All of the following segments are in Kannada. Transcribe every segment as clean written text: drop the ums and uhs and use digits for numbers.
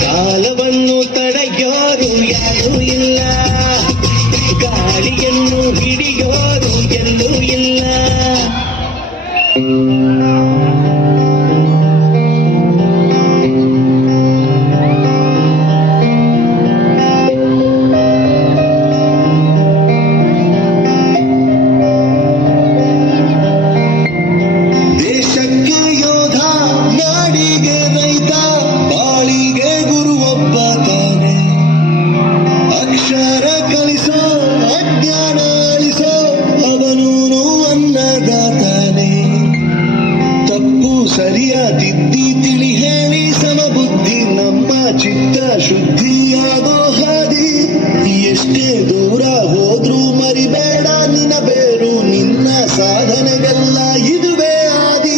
ಕಾಲವನ್ನು ತಡೆಯೋರು ಯಾರೂ ಇಲ್ಲ, ಗಾಳಿಯನ್ನು ಹಿಡಿಯೋರು ಎಲ್ಲೂ ಇಲ್ಲ. ಸರಿಯ ತಿದ್ದಿ ತಿಳಿ ಹೇಳಿ ಸಮಬುದ್ಧಿ ನಮ್ಮ ಚಿತ್ತ ಶುದ್ಧಿಯಾಗೋ ಹಾದಿ. ಎಷ್ಟೇ ದೂರ ಹೋದ್ರೂ ಮರಿಬೇಡ ನಿನ್ನ ಬೇರು, ನಿನ್ನ ಸಾಧನೆಗೆಲ್ಲ ಇದುವೇ ಆದಿ.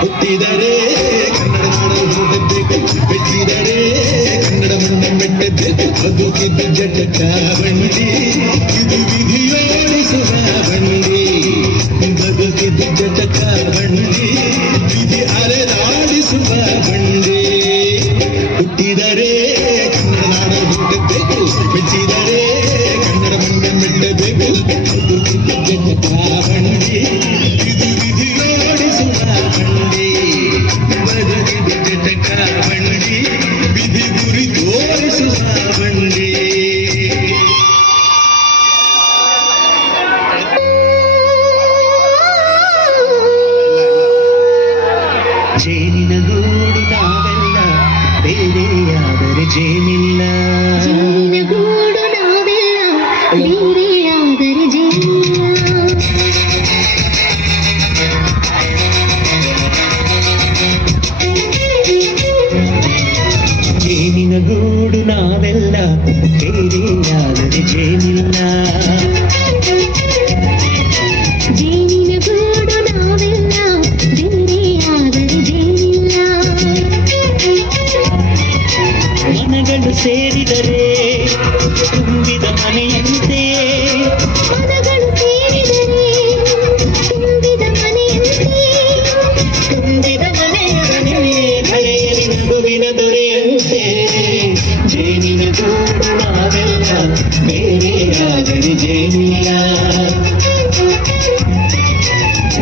ಹುಟ್ಟಿದರೆ ಕನ್ನಡ ನಾಡು ಹುಟ್ಟಬೇಕು, ಬೆಟ್ಟಿದರೆ ಕನ್ನಡ ಮಣ್ಣ ಮೆಟ್ಟಬೇಕು. ಬದುಕಿದ್ದು ಜಟಕ ಬಂಡಿ, ಇದು ವಿಧಿಯೋಡಿಸುವ ಬಂಡಿ. ಬದುಕಿದ್ದು ಜಟಕ ಬಂಡಿ, ವಿಧಿ ಅಲೆದಾಡಿಸುವ ಬಂಡಿ. ಹುಟ್ಟಿದರೆ ಕನ್ನಡ ನಾಡು ಹುಟ್ಟಬೇಕು, ಬೆಟ್ಟಿದರೆ ಕನ್ನಡ ಮಣ್ಣ ಮೆಟ್ಟಬೇಕು. ಬದುಕಿದ್ದು ಜಟಕ ಬಂಡಿ, ಇದು ವಿಧಿಯೋಡಿಸುವ ಬಂಡಿ. ಬದುಕಿದ್ದು ಜಟಕ ಬಂಡಿ, ವಿಧಿ ಗುರಿ ತೋರಿಸುವ ಬಂಡಿ. ಜೇನಿನ ಗೂಡು ನಾವೆಲ್ಲ, ಬೇರೆಯಾದರೆ ಜೇನಿಲ್ಲ. ಜೇನಿನ ಗೂಡು ನಾವೆಲ್ಲ, ಬೇರೆಯಾದರೆ ಜೇನಿಲ್ಲ. ಜೇನಿನ ಗೂಡು ನಾವೆಲ್ಲ, ಬೇರೆಯಾದರೆ ಜೇನಿಲ್ಲ. ಜೇನಿನ ಗೂಡು ನಾವೆಲ್ಲ, ಬೇರೆಯಾದರೆ ಜೇನಿಲ್ಲ. ಮನಗಳು ಸೇರಿದರೆ ತುಂಬಿದ ಮನೆಯಂತೆ, ಮನಗಳು ಸೇರಿದರೆ ತುಂಬಿದ ಮನೆಯಂತೆ. ತುಂಬಿದ ಮನೆಯೊಡನೆ ಧರೆಯಲ್ಲಿ ನಗುವಿನ ದೊರೆಯಂತೆ. ಜೇನಿನ ಗೂಡು ನಾವೆಲ್ಲ, ಬೇರೆಯಾದರೆ ಜೇನಿಲ್ಲ.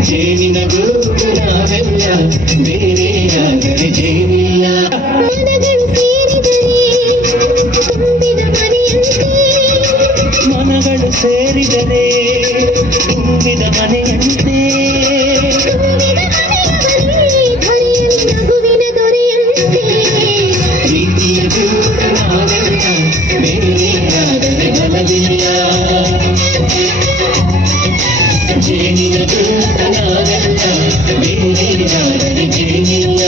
ಜೇನಿನ ಗೂಡು ನಾವೆಲ್ಲ, ಬೇರೆಯಾದರೆ ಜೇನಿಲ್ಲ. ಮನಗಳು ಸೇರಿದರೆ ತುಂಬಿದ ಮನೆಯಂತೆ. ಮನಗಳು ಸೇರಿದರೆ ತುಂಬಿದ ಮನೆಯಂತೆ ತುಂಬಿದ ಮನೆಯವರೇ ಧರೆಯಲ್ಲಿ ನಗುವಿನ ದೊರೆಯಂತೆ ಪ್ರೀತಿಯ ಗೂಡು ನಾವೆಲ್ಲ ಬೇರೆಯಾದರೆ ಬಲವಿಲ್ಲ ಜೇನಿನ ಗೂಡು ನಾವೆಲ್ಲ ಬೇರೆಯಾದರೆ ಜೇನಿಲ್ಲ